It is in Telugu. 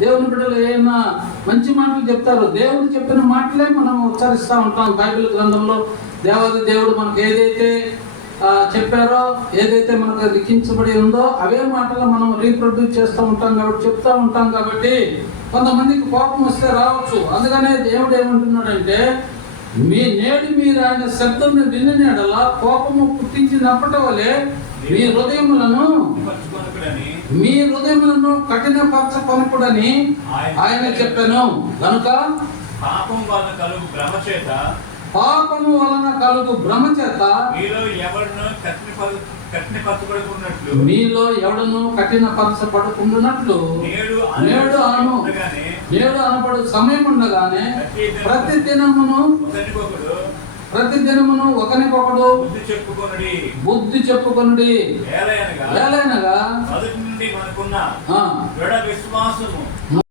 దేవుని బిడ్డలు ఏమైనా మంచి మాటలు చెప్తారు. దేవుడు చెప్పిన మాటలే మనం ఉచ్చరిస్తూ ఉంటాం. బైబిల్ గ్రంథంలో దేవాది దేవుడు మనకు ఏదైతే చెప్పారో, ఏదైతే మనకు లిఖించబడి ఉందో అవే మాటలు మనం రీప్రొడ్యూస్ చేస్తూ ఉంటాం కాబట్టి, చెప్తూ ఉంటాం కాబట్టి కొంతమందికి కోపం వస్తే రావచ్చు. అందుకనే దేవుడు ఏమంటున్నాడంటే, మీరు ఆయన శబ్దం విననేడలా కోపము పుట్టించినప్పటి వలె మీ హృదయములను కఠినపరచకొనకుడని ఆయన చెప్పాను. కనుక పాపము వలన కలుగు భ్రమ చేత మీలో ఎవడను కఠినపరచబడుకున్నట్లు నేడు అనబడు సమయం ఉండగానే ప్రతి దినమును ఒకనికొకడు బుద్ధి చెప్పుకొనుడి. ఏలైనగా